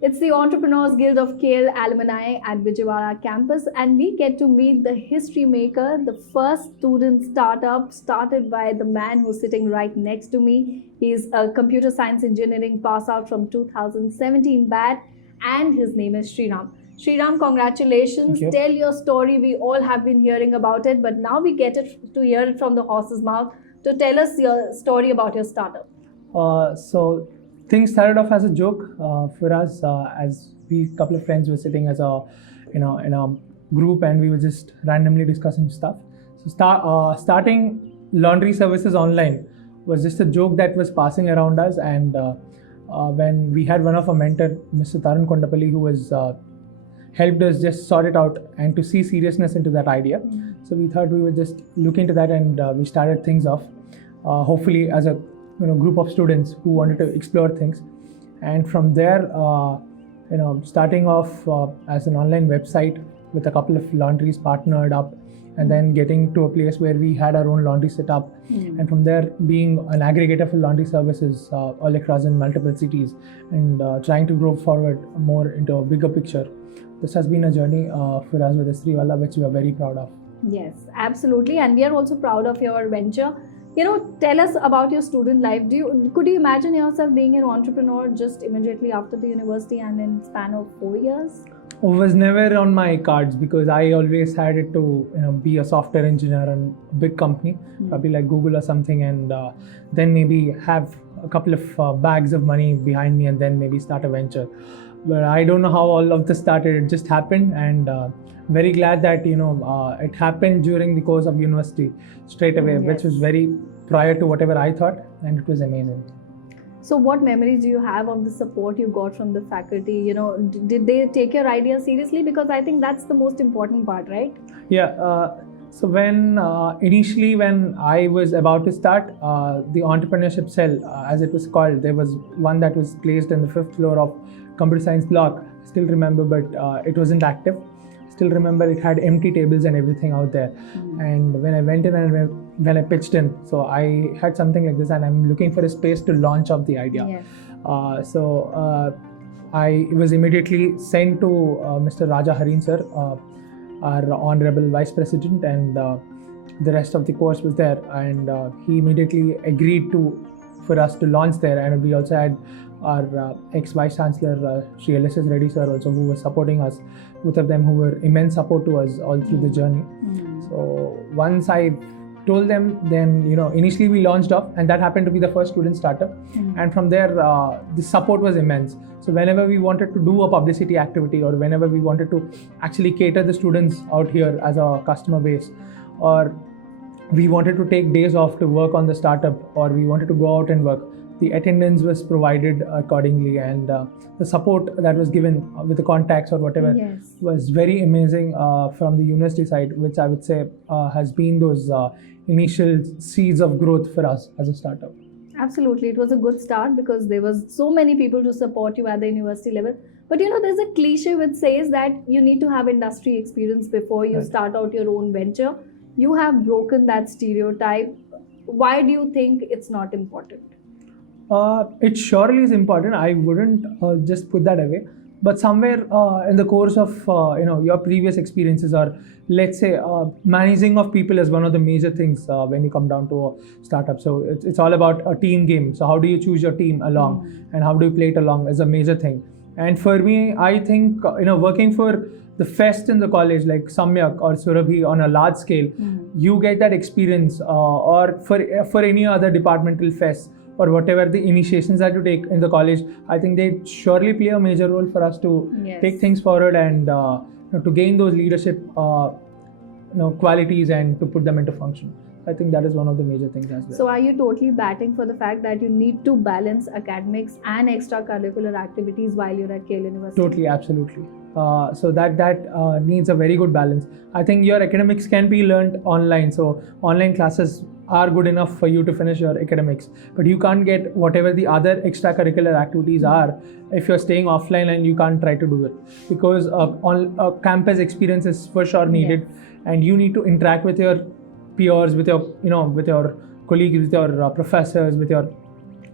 It's the Entrepreneurs Guild of KL Alumni at Vijayawada campus, and we get to meet the history maker, the first student startup started by the man who's sitting right next to me. He's a computer science engineering pass out from 2017 BAT, and his name is Sree Ram. Sree Ram, congratulations. Tell your story. We all have been hearing about it, but now we get to hear it from the horse's mouth. To tell us your story about your startup. So things started off as a joke for us, as we couple of friends were sitting as a in a group, and we were just randomly discussing stuff. So starting laundry services online was just a joke that was passing around us, and when we had one of our mentor, Mr. Tarun Kondapalli, who was helped us just sort it out and to see seriousness into that idea. So we thought we would just look into that, and we started things off, hopefully as a group of students who wanted to explore things. And from there, starting off as an online website with a couple of laundries partnered up, and then getting to a place where we had our own laundry set up. And from there, being an aggregator for laundry services all across in multiple cities, and trying to grow forward more into a bigger picture. This has been a journey for us with Sree Ram, which we are very proud of. Yes, absolutely. And we are also proud of your venture. Tell us about your student life. Could you imagine yourself being an entrepreneur just immediately after the university and in span of 4 years? It was never on my cards, because I always had it to be a software engineer in a big company, probably like Google or something, and then maybe have a couple of bags of money behind me, and then maybe start a venture. But I don't know how all of this started. It just happened, and very glad that it happened during the course of university straight away, which was very prior to whatever I thought, and it was amazing. So what memories do you have of the support you got from the faculty? Did they take your idea seriously? Because I think that's the most important part, right? Yeah. So when initially when I was about to start the entrepreneurship cell, as it was called, there was one that was placed in the 5th floor of computer science block. Still remember, but it wasn't active. Still remember it had empty tables and everything out there. And when I went in and when I pitched in, so I had something like this, and I'm looking for a space to launch off the idea. Yes. I was immediately sent to Mr. Raja Harin sir, our honorable vice president, and the rest of the course was there, and he immediately agreed for us to launch there. And we also had our ex-vice chancellor Sri LSS Reddy sir also, who was supporting us, both of them who were immense support to us all through the journey. So once I told them, then initially we launched off, and that happened to be the first student startup. And from there the support was immense. So whenever we wanted to do a publicity activity, or whenever we wanted to actually cater the students out here as a customer base, or we wanted to take days off to work on the startup, or we wanted to go out and work, the attendance was provided accordingly, and the support that was given with the contacts or whatever was very amazing from the university side, which I would say has been those initial seeds of growth for us as a startup. Absolutely, it was a good start because there was so many people to support you at the university level. But there's a cliche which says that you need to have industry experience before you start out your own venture. You have broken that stereotype. Why do you think it's not important? It surely is important. I wouldn't just put that away. But somewhere in the course of your previous experiences, or let's say managing of people is one of the major things when you come down to a startup. So it's all about a team game. So how do you choose your team along, and how do you play it along is a major thing. And for me, I think working for the fest in the college like Samyak or Surabhi on a large scale, you get that experience, or for any other departmental fest, or whatever the initiations that you take in the college, I think they surely play a major role for us to take things forward, and to gain those leadership qualities and to put them into function. I think that is one of the major things as well. So are you totally batting for the fact that you need to balance academics and extracurricular activities while you're at KL University? Totally, absolutely. So that needs a very good balance. I think your academics can be learned online. So online classes are good enough for you to finish your academics, but you can't get whatever the other extracurricular activities are if you're staying offline and you can't try to do it, because on campus experience is for sure needed, and you need to interact with your peers, with your with your colleagues, with your professors, with your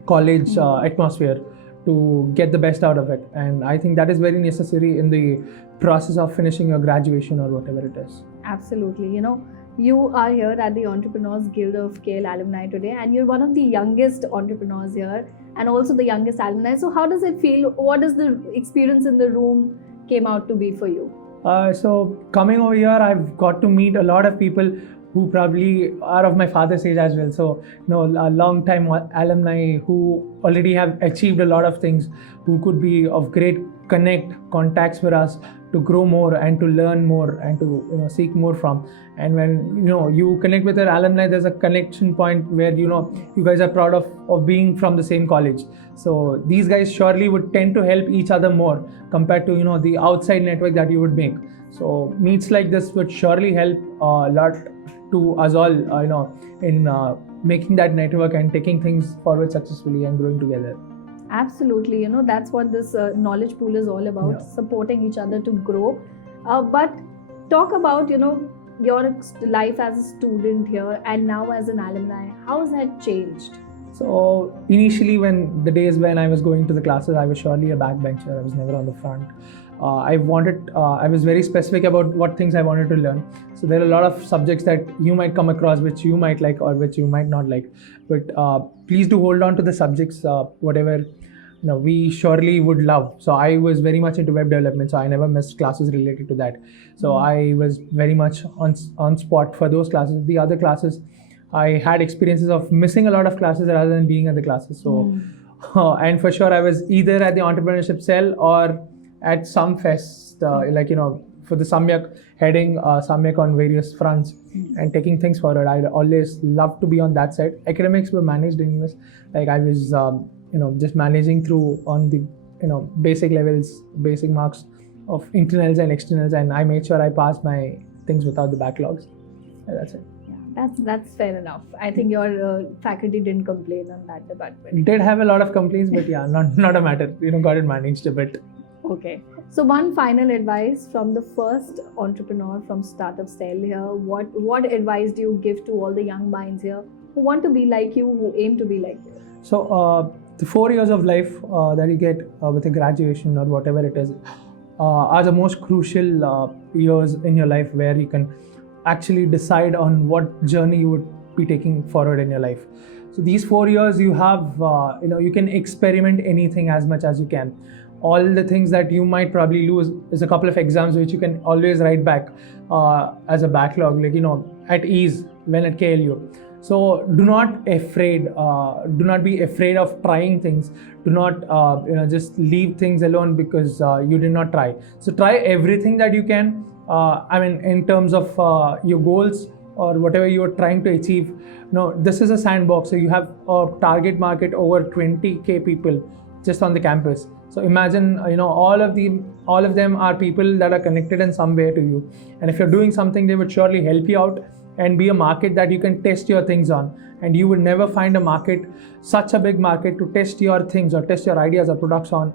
college atmosphere, to get the best out of it. And I think that is very necessary in the process of finishing your graduation or whatever it is. Absolutely. You know, you are here at the Entrepreneurs Guild of KL Alumni today, and you're one of the youngest entrepreneurs here and also the youngest alumni. So, how does it feel? What does the experience in the room came out to be for you? So coming over here, I've got to meet a lot of people who probably are of my father's age as well. So, a long time alumni who already have achieved a lot of things, who could be of great contacts for us to grow more and to learn more and to seek more from. And when you connect with an alumni, there's a connection point where you guys are proud of being from the same college. So these guys surely would tend to help each other more compared to the outside network that you would make. So meets like this would surely help a lot to us all in making that network and taking things forward successfully and growing together. Absolutely, that's what this knowledge pool is all about, supporting each other to grow. But talk about your life as a student here and now as an alumni. How has that changed? So initially, when the days when I was going to the classes, I was surely a backbencher. I was never on the front. I was very specific about what things I wanted to learn. So there are a lot of subjects that you might come across which you might like or which you might not like. But please do hold on to the subjects, whatever we surely would love. So I was very much into web development, so I never missed classes related to that. So I was very much on spot for those classes. The other classes, I had experiences of missing a lot of classes rather than being at the classes. So and for sure I was either at the entrepreneurship cell or at some fest, for the Samyak, heading Samyak on various fronts and taking things forward. I always loved to be on that side. Academics were managed anyways. Like I was just managing through on the basic levels, basic marks of internals and externals, and I made sure I passed my things without the backlogs. And that's it. Yeah, that's fair enough. I think your faculty didn't complain on that department. Did have a lot of complaints, but yeah, not a matter. Got it managed a bit. Okay. So one final advice from the first entrepreneur from Startup Style here. What advice do you give to all the young minds here who want to be like you, who aim to be like you? So the 4 years of life that you get with a graduation or whatever it is are the most crucial years in your life where you can actually decide on what journey you would be taking forward in your life. So these 4 years you have, you can experiment anything as much as you can. All the things that you might probably lose is a couple of exams which you can always write back as a backlog, at ease when at KLU. So do not be afraid of trying things. Do not just leave things alone because you did not try. So try everything that you can. In terms of your goals or whatever you are trying to achieve. This is a sandbox. So you have a target market over 20,000 people just on the campus. So imagine, all of them are people that are connected in some way to you. And if you're doing something, they would surely help you out and be a market that you can test your things on. And you would never find a market, such a big market, to test your things or test your ideas or products on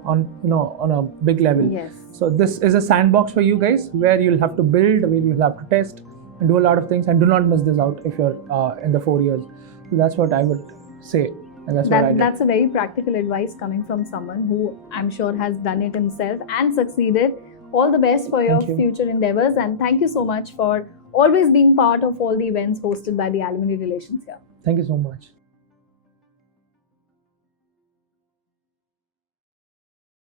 a big level. Yes. So this is a sandbox for you guys where you'll have to build, where you'll have to test and do a lot of things. And do not miss this out if you're in the 4 years. So that's what I would say. And that's what I did. That's a very practical advice coming from someone who I'm sure has done it himself and succeeded. All the best for your future endeavors, and thank you so much for always being part of all the events hosted by the Alumni Relations here. Thank you so much.